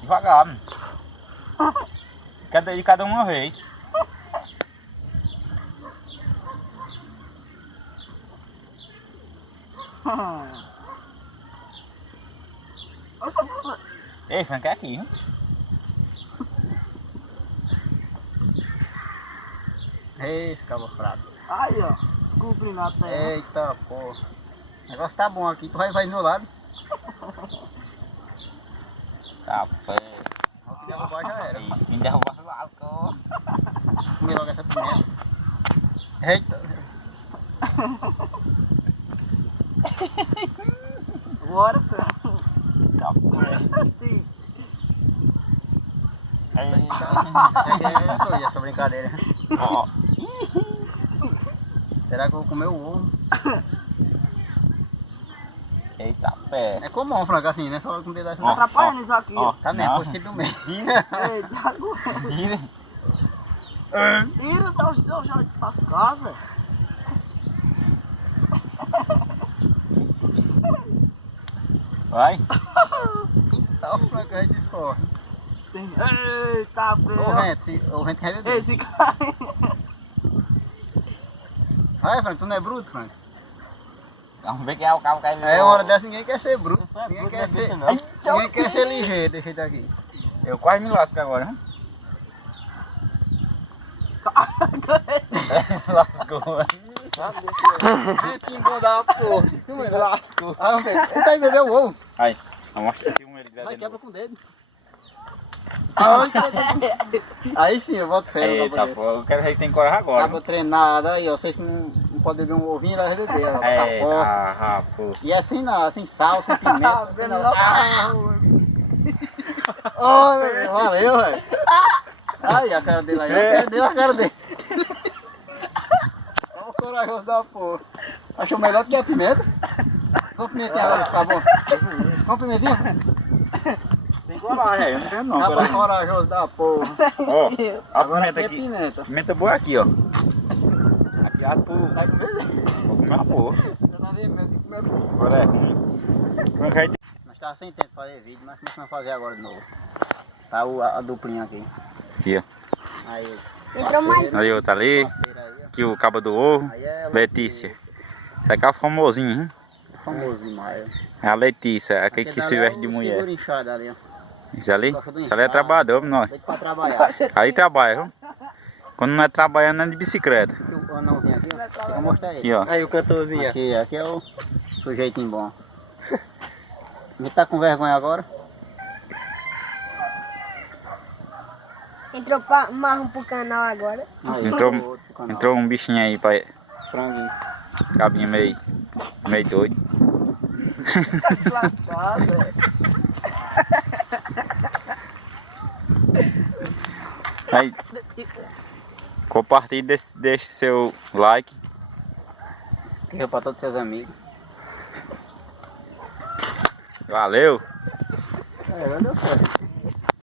Devagar, mano. De cada uma vez. Ei, Frank, é aqui, hein? Esse cabo fraco. Aí, ó. Descobri na terra. Eita porra. O negócio tá bom aqui. Tu vai do meu lado. Café. Se derrubar já era. Isso, quem derrubar se lascou. Comer logo essa pimenta. Eita. Bora, Frank. Café. Sim. Isso aqui é doido, essa brincadeira. Ó. Será que eu vou comer o ovo? Eita, pé. É comum, Franco, assim, né? Só com um pedaço. Tá atrapalhando isso aqui. Ó. Tá mesmo, postinho do meio. Eita, agora. Tira. Tira seu já pras casas. Vai. Tá o Franco aí de sorte. Eita, O vento quer esse cara. Vai, Franco, tu não é bruto, Franco? Vamos ver quem é o cabo que caiu. É uma hora dessa, ninguém quer ser bruto. Isso é Ninguém bruto, quer não é ser, bicho, não. ninguém quer ser ligeiro desse jeito aqui. Eu quase me lasco agora, hein? Lascou. Ventinho bom da porra. Filma ele. Lascou. Ah, vamos ver. Ele tá aí beber o ovo. Aí, mostra aqui ele. Vai, quebra com o dedo. Ai, aí sim, eu boto fé. Eita, pô, eu quero ver que tem coragem agora. Acaba treinado aí, ó. Vocês não podem beber um ovinho, vai beber. Ó, tá forte. Eita, rapaz. E assim não, sem sal, sem pimenta. sem Vendo nada. Valeu, velho. Ai, a cara dele aí, a cara dele. Olha o corajoso da porra. Achou melhor que a pimenta? Vamos pimentinha agora, tá bom? Vamos pimentinha? Tem coragem aí, eu não quero não. Acaba Coragem. corajoso da porra. Ó, a Agora pimenta aqui é aqui. pimenta. Pimenta boa aqui, ó. Aqui, por... Vai comer? Vou comer uma porra. Você tá vendo? Tem que comer. Agora é. Como é que é? Nós estávamos sem tempo de fazer vídeo, mas começamos a fazer agora de novo. Tá a duplinha aqui. Aqui, ó. Aí, Entrou mais Aí outra ali. parceiro aí, ó. Aqui o cabo do ovo. Aí é Letícia. Esse aqui é o famosinho, hein? famoso demais. É a Letícia, aquele que se dali é veste de o mulher. seguro inchado ali, ó. Isso ali? Gosta do Isso ali é inchado. trabalhador, nós. Deito pra trabalhar. Ali trabalha, viu? Quando não é trabalhando, é de bicicleta. Aqui o anãozinho aqui, ó. Deixa eu mostrar ele. Aqui, ó. Aí o cantorzinho. Aqui é o sujeitinho bom. A gente tá com vergonha agora? entrou marrom pro canal agora. Aí, Entrou- o outro canal. Entrou um bichinho aí pra Franguinho. esse cabinho meio doido. Lascado, Aí, compartilhe, deixe seu like. Inscreva pra todos seus amigos. Valeu! É, deu certo.